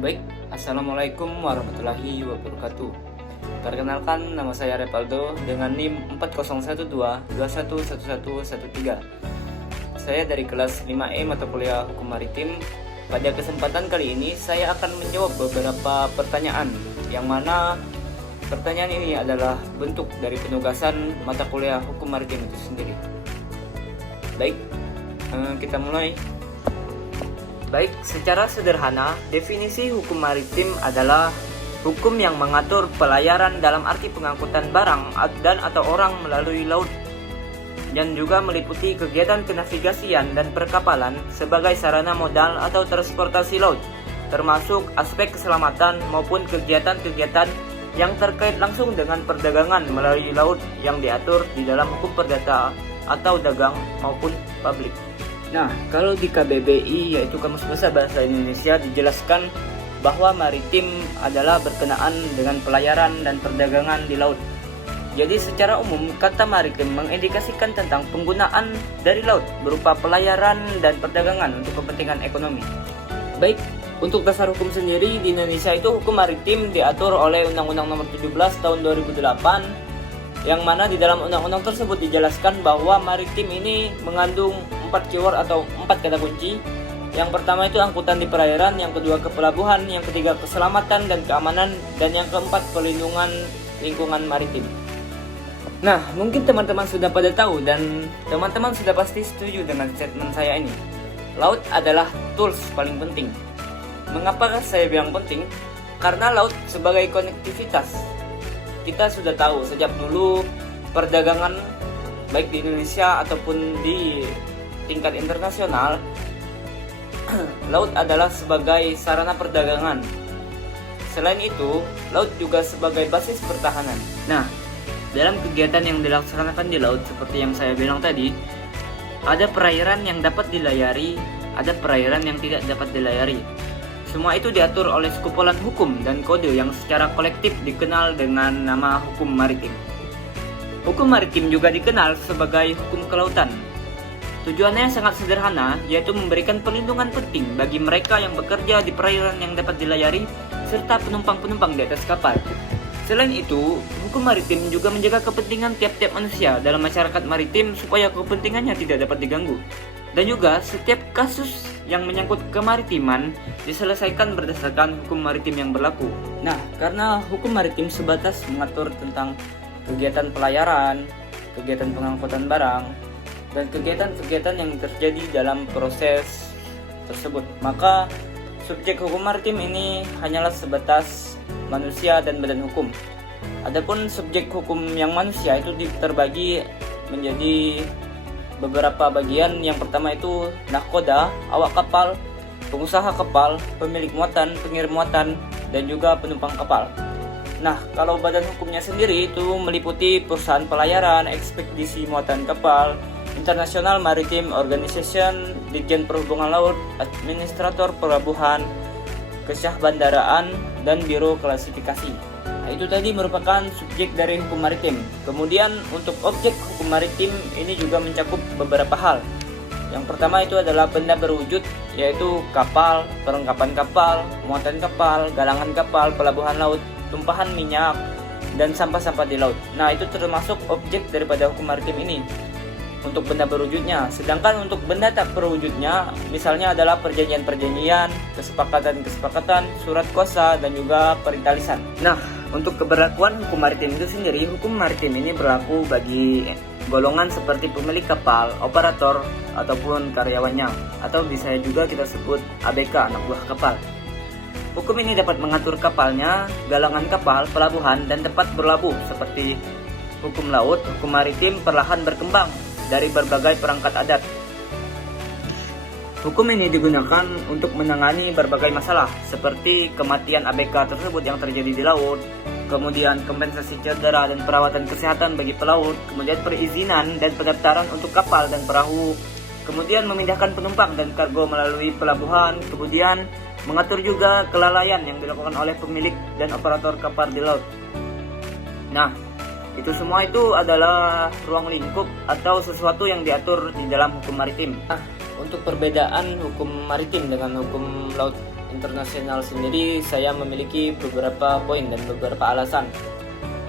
Baik, Assalamualaikum warahmatullahi wabarakatuh. Perkenalkan, nama saya Repaldo dengan NIM 4012211113. Saya dari kelas 5E mata kuliah Hukum Maritim. Pada kesempatan kali ini saya akan menjawab beberapa pertanyaan, yang mana pertanyaan ini adalah bentuk dari penugasan mata kuliah Hukum Maritim itu sendiri. Baik, kita mulai. Baik, secara sederhana, definisi hukum maritim adalah hukum yang mengatur pelayaran dalam arti pengangkutan barang dan atau orang melalui laut, dan juga meliputi kegiatan kenavigasian dan perkapalan sebagai sarana modal atau transportasi laut, termasuk aspek keselamatan maupun kegiatan-kegiatan yang terkait langsung dengan perdagangan melalui laut yang diatur di dalam hukum perdata atau dagang maupun publik. Nah, kalau di KBBI, yaitu Kamus Besar Bahasa Indonesia, dijelaskan bahwa maritim adalah berkenaan dengan pelayaran dan perdagangan di laut. Jadi secara umum, kata maritim mengindikasikan tentang penggunaan dari laut berupa pelayaran dan perdagangan untuk kepentingan ekonomi. Baik, untuk dasar hukum sendiri di Indonesia itu hukum maritim diatur oleh Undang-Undang Nomor 17 Tahun 2008, yang mana di dalam undang-undang tersebut dijelaskan bahwa maritim ini mengandung 4 keyword atau 4 kata kunci. Yang pertama itu angkutan di perairan, yang kedua kepelabuhan, yang ketiga keselamatan dan keamanan, dan yang keempat perlindungan lingkungan maritim. Nah, mungkin teman-teman sudah pada tahu dan teman-teman sudah pasti setuju dengan statement saya ini. Laut adalah tools paling penting. Mengapa saya bilang penting? Karena laut sebagai konektivitas. Kita sudah tahu sejak dulu perdagangan baik di Indonesia ataupun di tingkat internasional, laut adalah sebagai sarana perdagangan. Selain itu, laut juga sebagai basis pertahanan. Nah, dalam kegiatan yang dilaksanakan di laut seperti yang saya bilang tadi, ada perairan yang dapat dilayari, ada perairan yang tidak dapat dilayari. Semua itu diatur oleh sekumpulan hukum dan kode yang secara kolektif dikenal dengan nama hukum maritim. Hukum maritim juga dikenal sebagai hukum kelautan. Tujuannya sangat sederhana, yaitu memberikan perlindungan penting bagi mereka yang bekerja di perairan yang dapat dilayari, serta penumpang-penumpang di atas kapal. Selain itu, hukum maritim juga menjaga kepentingan tiap-tiap manusia dalam masyarakat maritim supaya kepentingannya tidak dapat diganggu. Dan juga setiap kasus yang menyangkut kemaritiman diselesaikan berdasarkan hukum maritim yang berlaku. Nah, karena hukum maritim sebatas mengatur tentang kegiatan pelayaran, kegiatan pengangkutan barang, dan kegiatan-kegiatan yang terjadi dalam proses tersebut, maka subjek hukum maritim ini hanyalah sebatas manusia dan badan hukum. Adapun subjek hukum yang manusia itu terbagi menjadi beberapa bagian. Yang pertama itu nahkoda, awak kapal, pengusaha kapal, pemilik muatan, pengirim muatan, dan juga penumpang kapal. Nah, kalau badan hukumnya sendiri itu meliputi perusahaan pelayaran, ekspedisi muatan kapal, International Maritime Organization, Ditjen Perhubungan Laut, Administrator Pelabuhan, Kesyah Bandaraan, dan Biro Klasifikasi. Nah, itu tadi merupakan subjek dari hukum maritim. Kemudian untuk objek hukum maritim ini juga mencakup beberapa hal. Yang pertama itu adalah benda berwujud, yaitu kapal, perlengkapan kapal, muatan kapal, galangan kapal, pelabuhan laut, tumpahan minyak, dan sampah-sampah di laut. Nah, itu termasuk objek daripada hukum maritim ini untuk benda berwujudnya. Sedangkan untuk benda tak berwujudnya, misalnya adalah perjanjian-perjanjian, kesepakatan-kesepakatan, surat kuasa, dan juga perintah lisan. Nah, untuk keberlakuan hukum maritim itu sendiri, hukum maritim ini berlaku bagi golongan seperti pemilik kapal, operator, ataupun karyawannya, atau bisa juga kita sebut ABK, anak buah kapal. Hukum ini dapat mengatur kapalnya, galangan kapal, pelabuhan, dan tempat berlabuh seperti hukum laut. Hukum maritim perlahan berkembang dari berbagai perangkat adat. Hukum ini digunakan untuk menangani berbagai masalah seperti kematian ABK tersebut yang terjadi di laut, kemudian kompensasi cedera dan perawatan kesehatan bagi pelaut, kemudian perizinan dan pendaftaran untuk kapal dan perahu, kemudian memindahkan penumpang dan kargo melalui pelabuhan, kemudian mengatur juga kelalaian yang dilakukan oleh pemilik dan operator kapal di laut. Nah, itu semua itu adalah ruang lingkup atau sesuatu yang diatur di dalam hukum maritim. Nah, untuk perbedaan hukum maritim dengan hukum laut internasional sendiri saya memiliki beberapa poin dan beberapa alasan.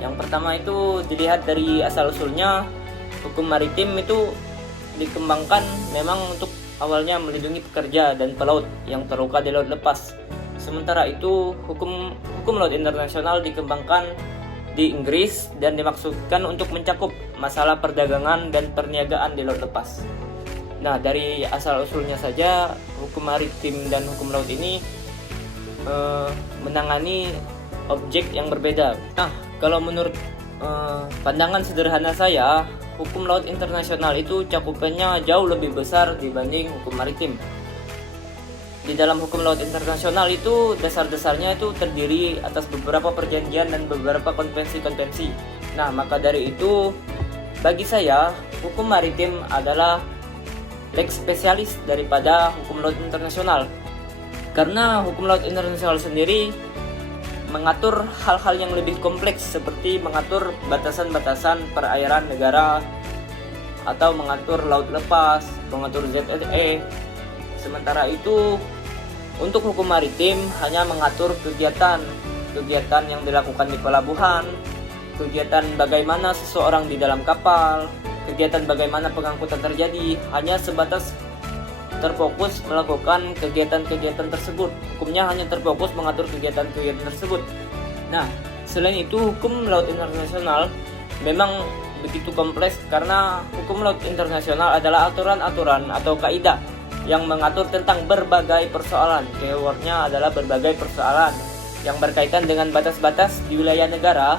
Yang pertama itu dilihat dari asal-usulnya, hukum maritim itu dikembangkan memang untuk awalnya melindungi pekerja dan pelaut yang terluka di laut lepas. Sementara itu hukum laut internasional dikembangkan di Inggris dan dimaksudkan untuk mencakup masalah perdagangan dan perniagaan di laut lepas. Nah, dari asal-usulnya saja hukum maritim dan hukum laut ini menangani objek yang berbeda. Nah, kalau menurut pandangan sederhana saya, hukum laut internasional itu cakupannya jauh lebih besar dibanding hukum maritim. Di dalam hukum laut internasional itu dasar-dasarnya itu terdiri atas beberapa perjanjian dan beberapa konvensi-konvensi. Nah, maka dari itu bagi saya hukum maritim adalah lex spesialis daripada hukum laut internasional. Karena hukum laut internasional sendiri mengatur hal-hal yang lebih kompleks seperti mengatur batasan-batasan perairan negara atau mengatur laut lepas, mengatur ZLE. Sementara itu untuk hukum maritim hanya mengatur kegiatan yang dilakukan di pelabuhan, kegiatan bagaimana seseorang di dalam kapal, kegiatan bagaimana pengangkutan terjadi, hanya sebatas terfokus melakukan kegiatan-kegiatan tersebut. Hukumnya hanya terfokus mengatur kegiatan-kegiatan tersebut. Nah, selain itu hukum laut internasional memang begitu kompleks karena hukum laut internasional adalah aturan-aturan atau kaidah yang mengatur tentang berbagai persoalan. Keywordnya adalah berbagai persoalan yang berkaitan dengan batas-batas di wilayah negara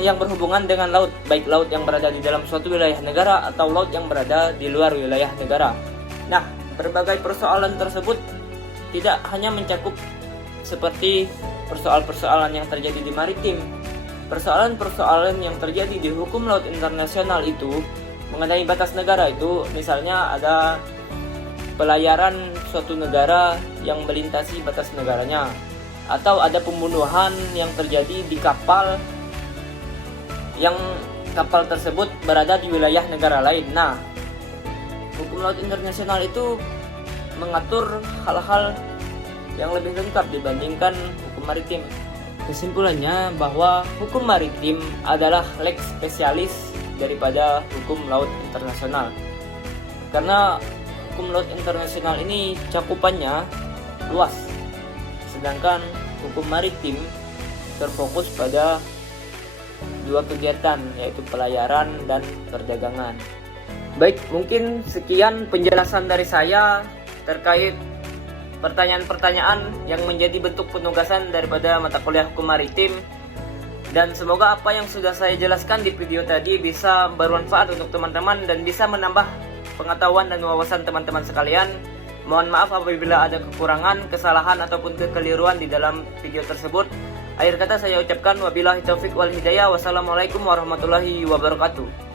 yang berhubungan dengan laut, baik laut yang berada di dalam suatu wilayah negara atau laut yang berada di luar wilayah negara. Nah, berbagai persoalan tersebut tidak hanya mencakup seperti persoalan-persoalan yang terjadi di maritim. Persoalan-persoalan yang terjadi di hukum laut internasional itu mengenai batas negara itu, misalnya ada pelayaran suatu negara yang melintasi batas negaranya, atau ada pembunuhan yang terjadi di kapal yang kapal tersebut berada di wilayah negara lain. Nah, hukum laut internasional itu mengatur hal-hal yang lebih lengkap dibandingkan hukum maritim. Kesimpulannya bahwa hukum maritim adalah lex spesialis daripada hukum laut internasional. Karena hukum laut internasional ini cakupannya luas, sedangkan hukum maritim terfokus pada dua kegiatan, yaitu pelayaran dan perdagangan. Baik, mungkin sekian penjelasan dari saya terkait pertanyaan-pertanyaan yang menjadi bentuk penugasan daripada mata kuliah hukum maritim. Dan semoga apa yang sudah saya jelaskan di video tadi bisa bermanfaat untuk teman-teman dan bisa menambah pengetahuan dan wawasan teman-teman sekalian. Mohon maaf apabila ada kekurangan, kesalahan ataupun kekeliruan di dalam video tersebut. Akhir kata saya ucapkan wabillahi taufik wal hidayah. Wassalamualaikum warahmatullahi wabarakatuh.